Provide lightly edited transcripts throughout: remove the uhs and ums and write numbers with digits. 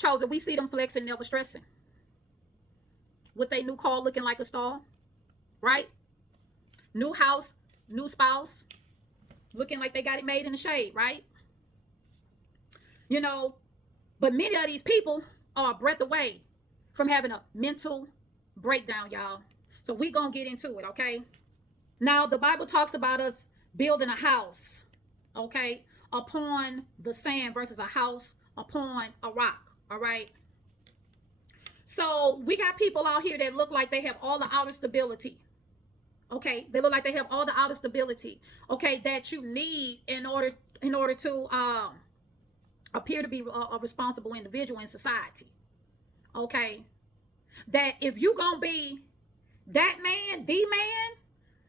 Chosen, we see them flexing, never stressing. With their new car looking like a star, right? New house, new spouse, looking like they got it made in the shade, right? You know, but many of these people are a breath away from having a mental breakdown, y'all. So we gonna get into it, okay? Now, the Bible talks about us building a house, okay, upon the sand versus a house upon a rock, all right? So we got people out here that look like they have all the outer stability, okay? They look like they have all the outer stability, okay, that you need in order to appear to be a responsible individual in society, okay? That if you gonna be that man, the man,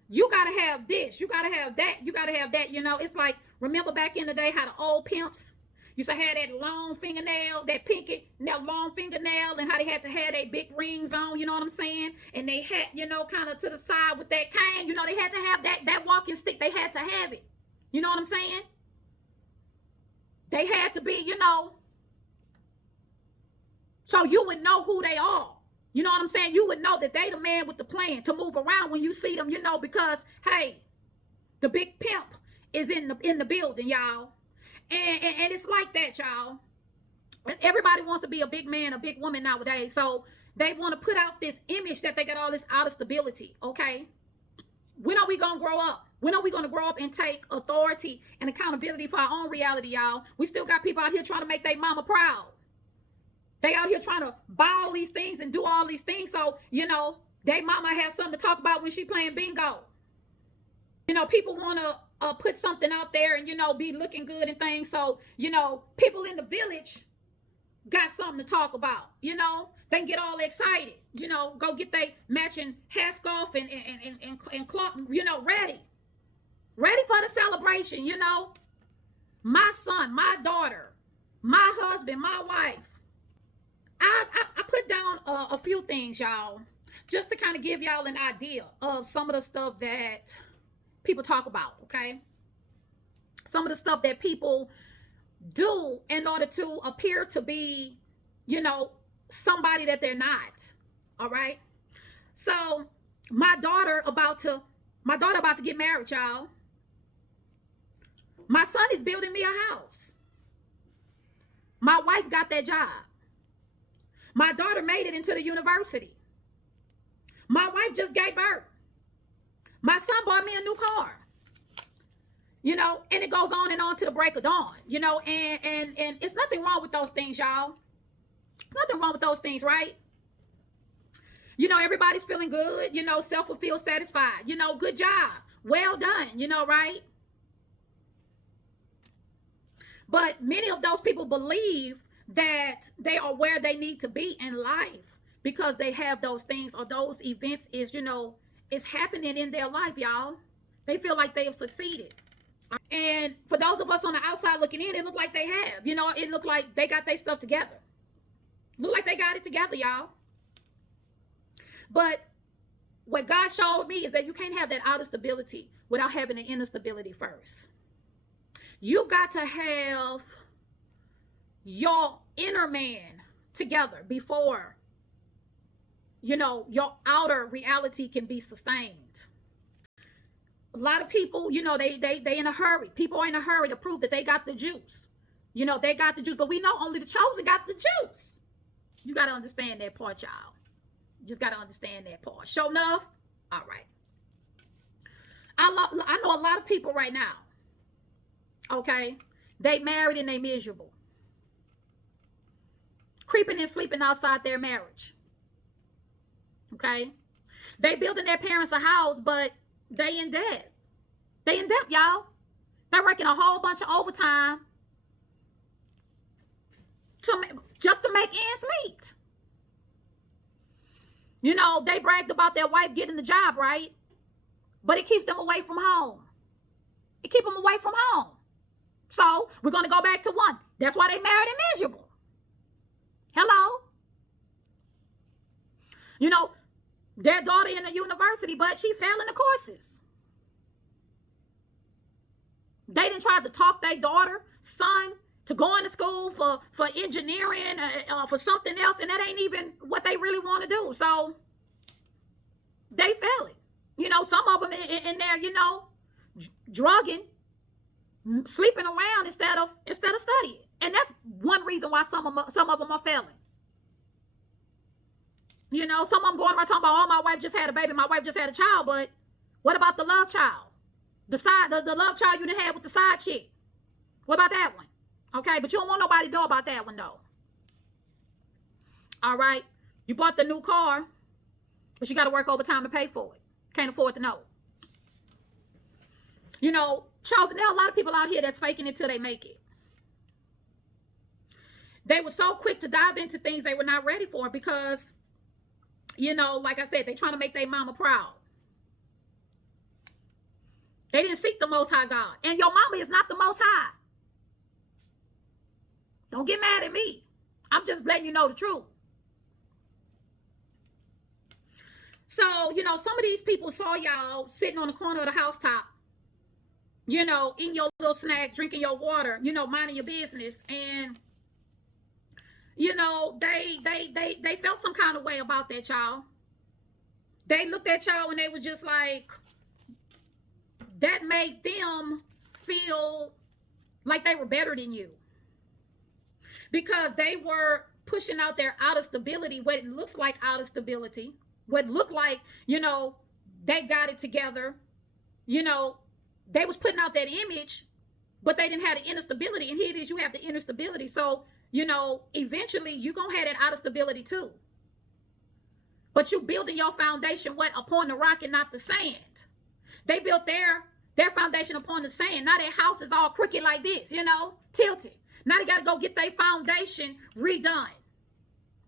you gotta have this, you gotta have that, you gotta have that. You know, it's like, remember back in the day how the old pimps used to have that long fingernail, that pinky, that long fingernail, and how they had to have their big rings on, you know what I'm saying? And they had, you know, kind of to the side with that cane, you know, they had to have that walking stick, they had to have it. You know what I'm saying? They had to be, you know, so you would know who they are. You know what I'm saying? You would know that they the man with the plan to move around when you see them, you know, because, hey, the big pimp is in the building, y'all. And it's like that, y'all. Everybody wants to be a big man, a big woman nowadays. So they want to put out this image that they got all this outer stability, okay? When are we going to grow up? When are we going to grow up and take authority and accountability for our own reality, y'all? We still got people out here trying to make their mama proud. They out here trying to buy all these things and do all these things. So, you know, they mama has something to talk about when she playing bingo. You know, people want to put something out there and, you know, be looking good and things. So, you know, people in the village got something to talk about. You know, they can get all excited. You know, go get their matching headscarf and cloth, you know, ready for the celebration. You know, my son, my daughter, my husband, my wife. I put down a few things, y'all, just to kind of give y'all an idea of some of the stuff that people talk about, okay? Some of the stuff that people do in order to appear to be, you know, somebody that they're not, all right? So my daughter about to get married, y'all. My son is building me a house. My wife got that job. My daughter made it into the university. My wife just gave birth. My son bought me a new car. You know, and it goes on and on to the break of dawn, you know, and it's nothing wrong with those things, y'all. There's nothing wrong with those things, right? You know, everybody's feeling good, you know, self-fulfilled, satisfied, you know, good job, well done, you know, right? But many of those people believe that they are where they need to be in life because they have those things or those events is, you know, it's happening in their life, y'all. They feel like they have succeeded. And for those of us on the outside looking in, it looked like they have. You know, it looked like they got their stuff together. Look like they got it together, y'all. But what God showed me is that you can't have that outer stability without having the inner stability first. You got to have your inner man together before, you know, your outer reality can be sustained. A lot of people, you know, they in a hurry. People are in a hurry to prove that they got the juice. You know, they got the juice, but we know only the chosen got the juice. You got to understand that part, y'all. You just got to understand that part. Sure enough? All right. I know a lot of people right now, okay? They married and they miserable. Creeping and sleeping outside their marriage. Okay? They building their parents a house, but they in debt. They in debt, y'all. They're working a whole bunch of overtime just to make ends meet. You know, they bragged about their wife getting the job, right? But it keeps them away from home. It keeps them away from home. So we're going to go back to one. That's why they married and miserable. Hello? You know, their daughter in the university, but she fell in the courses. They didn't try to talk their daughter, son, to going to school for engineering, for something else, and that ain't even what they really want to do. So they fail it. You know, some of them in there, you know, drugging, sleeping around instead of studying, and that's one reason why some of them are failing. You know, some of them going around talking about, oh, my wife just had a baby, my wife just had a child, but what about the love child? The love child you didn't have with the side chick. What about that one? Okay, but you don't want nobody to know about that one, though. All right, you bought the new car, but you got to work overtime to pay for it. Can't afford to know. You know, Charles, there are a lot of people out here that's faking it till they make it. They were so quick to dive into things they were not ready for because, you know, like I said, they trying to make their mama proud. They didn't seek the Most High God. And your mama is not the Most High. Don't get mad at me. I'm just letting you know the truth. So, you know, some of these people saw y'all sitting on the corner of the housetop, you know, eating your little snacks, drinking your water, you know, minding your business. And, you know, they felt some kind of way about that, y'all. They looked at y'all and they was just like, that made them feel like they were better than you. Because they were pushing out their outer stability, what it looks like outer stability, what looked like, you know, they got it together. You know, they was putting out that image, but they didn't have the inner stability. And here it is, you have the inner stability. So, you know, eventually you're going to have that outer stability too. But you building your foundation, what, upon the rock and not the sand. They built their foundation upon the sand. Now their house is all crooked like this, you know, tilted. Now they got to go get their foundation redone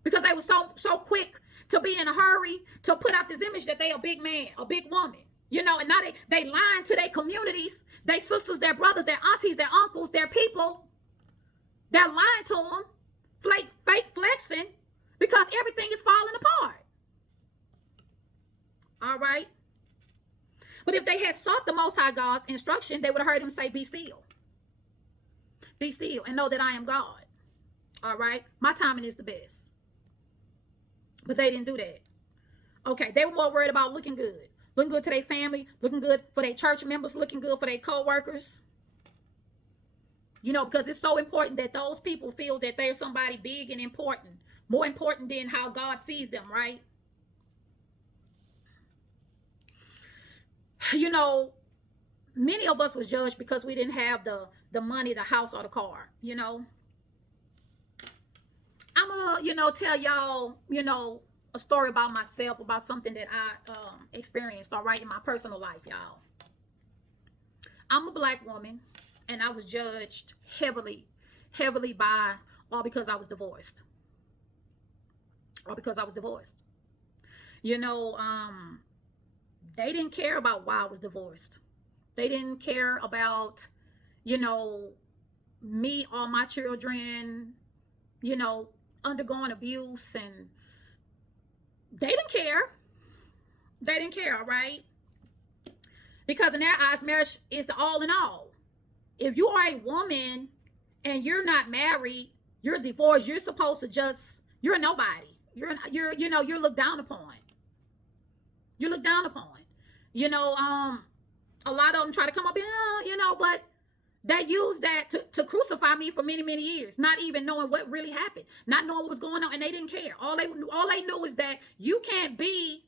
because they were so quick to be in a hurry to put out this image that they a big man, a big woman, you know, and now they lying to their communities, their sisters, their brothers, their aunties, their uncles, their people. They're lying to them, fake flexing because everything is falling apart. All right. But if they had sought the Most High God's instruction, they would have heard him say, be still. Be still and know that I am God. All right. My timing is the best. But they didn't do that. Okay. They were more worried about looking good. Looking good to their family. Looking good for their church members. Looking good for their co-workers. You know, because it's so important that those people feel that they're somebody big and important. More important than how God sees them, right? You know, many of us was judged because we didn't have the money, the house, or the car, you know. I'm gonna, you know, tell y'all, you know, a story about myself, about something that I experienced, all right, in my personal life, y'all. I'm a black woman, and I was judged heavily by, all because I was divorced. All because I was divorced. You know, they didn't care about why I was divorced. They didn't care about, you know, me or my children, you know, undergoing abuse, and they didn't care. They didn't care, all right? Because in their eyes, marriage is the all in all. If you are a woman and you're not married, you're divorced, you're supposed to just, you're a nobody. You know, you're looked down upon. You look down upon. You know, a lot of them try to come up and, you know, but they used that to crucify me for many, many years, not even knowing what really happened, not knowing what was going on, and they didn't care. All they knew is that you can't be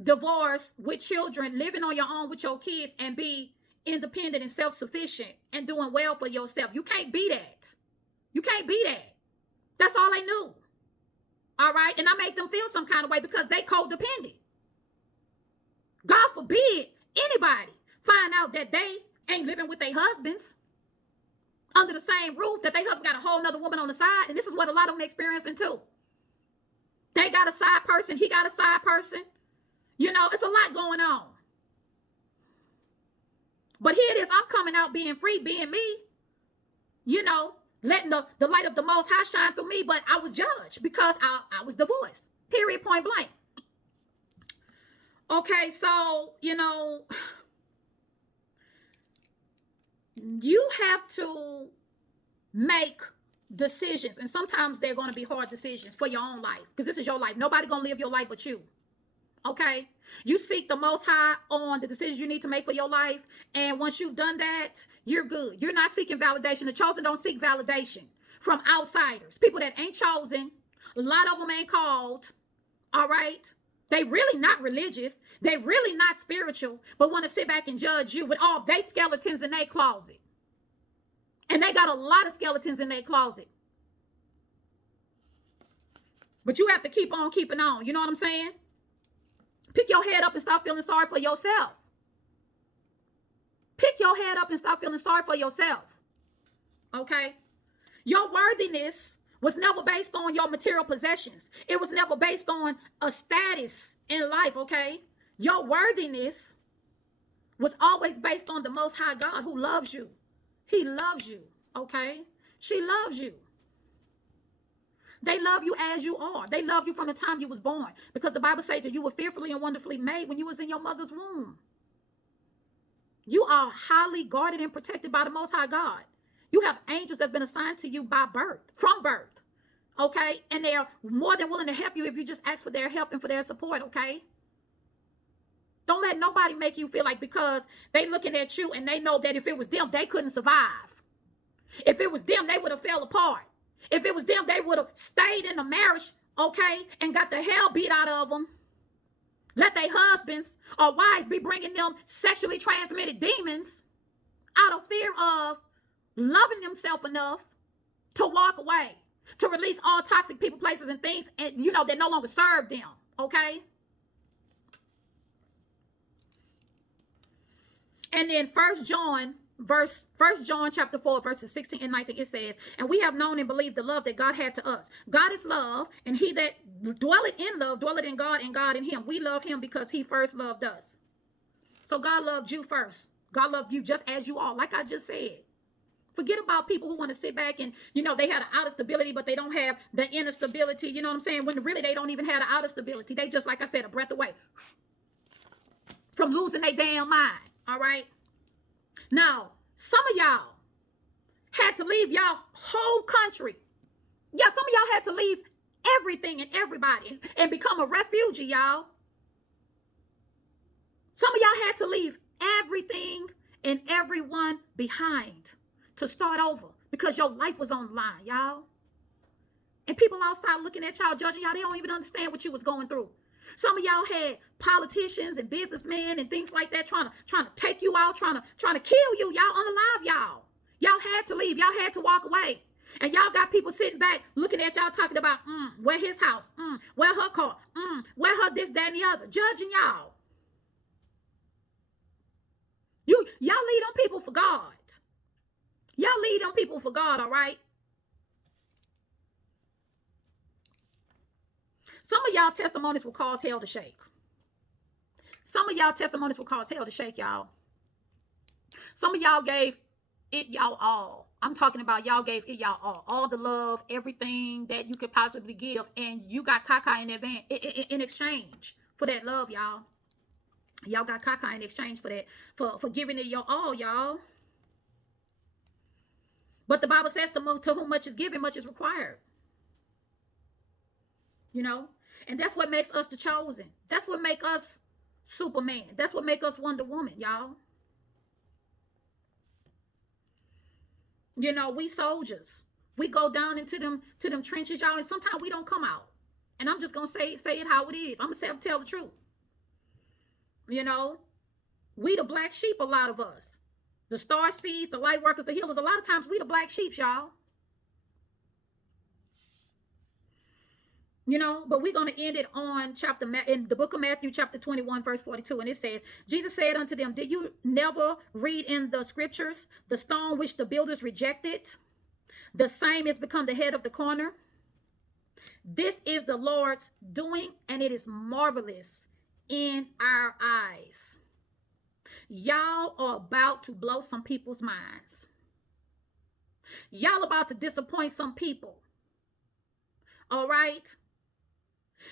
divorced with children, living on your own with your kids, and be independent and self-sufficient and doing well for yourself. You can't be that. You can't be that. That's all they knew. All right? And I made them feel some kind of way because they codependent. God forbid anybody find out that they ain't living with their husbands under the same roof, that their husband got a whole nother woman on the side. And this is what a lot of them experiencing too. They got a side person. He got a side person. You know, it's a lot going on. But here it is. I'm coming out being free, being me. You know, letting the light of the Most High shine through me. But I was judged because I was divorced. Period, point blank. Okay, so, you know, you have to make decisions. And sometimes they're going to be hard decisions for your own life, because this is your life. Nobody going to live your life but you. Okay? You seek the Most High on the decisions you need to make for your life. And once you've done that, you're good. You're not seeking validation. The chosen don't seek validation from outsiders. People that ain't chosen. A lot of them ain't called. All right? They really not religious. They really not spiritual, but want to sit back and judge you with all they skeletons in their closet. And they got a lot of skeletons in their closet. But you have to keep on keeping on. You know what I'm saying? Pick your head up and stop feeling sorry for yourself. Pick your head up and stop feeling sorry for yourself. Okay? Your worthiness was never based on your material possessions. It was never based on a status in life, okay? Your worthiness was always based on the Most High God who loves you. He loves you, okay? She loves you. They love you as you are. They love you from the time you was born, because the Bible says that you were fearfully and wonderfully made when you was in your mother's womb. You are highly guarded and protected by the Most High God. You have angels that's been assigned to you by birth, from birth, okay? And they're more than willing to help you if you just ask for their help and for their support, okay? Don't let nobody make you feel like because they looking at you and they know that if it was them, they couldn't survive. If it was them, they would have fell apart. If it was them, they would have stayed in the marriage, okay, and got the hell beat out of them. Let their husbands or wives be bringing them sexually transmitted demons out of fear of loving themselves enough to walk away, to release all toxic people, places, and things, and you know, that no longer serve them, okay? And then First John chapter 4, verses 16 and 19, it says, and we have known and believed the love that God had to us. God is love, and he that dwelleth in love dwelleth in God, and God in him. We love him because he first loved us. So God loved you first. God loved you just as you are, like I just said. Forget about people who want to sit back and, you know, they had an outer stability, but they don't have the inner stability. You know what I'm saying? When really they don't even have the outer stability. They just, like I said, a breath away from losing their damn mind. All right? Now, some of y'all had to leave y'all whole country. Yeah, some of y'all had to leave everything and everybody and become a refugee, y'all. Some of y'all had to leave everything and everyone behind to start over because your life was on the line, y'all. And people outside looking at y'all, judging y'all, they don't even understand what you was going through. Some of y'all had politicians and businessmen and things like that trying to take you out, trying to kill you. Y'all unalive, y'all. Y'all had to leave. Y'all had to walk away. And y'all got people sitting back looking at y'all talking about, where his house, where her car, where her this, that, and the other. Judging y'all. Y'all lead them people for God. Y'all lead them people for God, all right? Some of y'all testimonies will cause hell to shake. Some of y'all testimonies will cause hell to shake, y'all. Some of y'all gave it y'all all. I'm talking about y'all gave it y'all all the love, everything that you could possibly give, and you got caca in exchange for that love, y'all. Y'all got caca in exchange for that, for giving it your all, y'all. But the Bible says to whom much is given, much is required. You know, and that's what makes us the chosen. That's what makes us Superman. That's what makes us Wonder Woman, y'all. You know, we soldiers. We go down into them trenches, y'all, and sometimes we don't come out. And I'm just gonna say it how it is. I'm gonna tell the truth. You know, we the black sheep, a lot of us. The star seeds, the light workers, the healers, a lot of times we the black sheep, y'all. You know, but we're going to end it on in the book of Matthew, chapter 21, verse 42. And it says, Jesus said unto them, did you never read in the scriptures, the stone which the builders rejected, the same is become the head of the corner? This is the Lord's doing, and it is marvelous in our eyes. Y'all are about to blow some people's minds. Y'all about to disappoint some people. All right?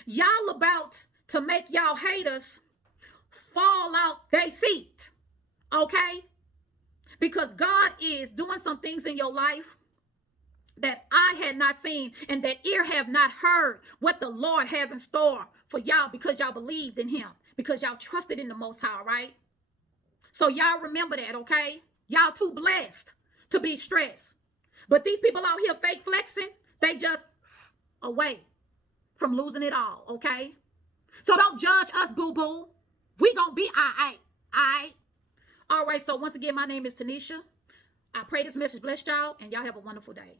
Y'all about to make y'all haters fall out their seat, okay? Because God is doing some things in your life that eye had not seen and that ear have not heard what the Lord have in store for y'all, because y'all believed in him, because y'all trusted in the Most High, right? So y'all remember that, okay? Y'all too blessed to be stressed. But these people out here fake flexing, they just away from losing it all, okay? So don't judge us, boo-boo. We gonna be all right, all right? All right, so once again, my name is Tanisha. I pray this message blessed y'all, and y'all have a wonderful day.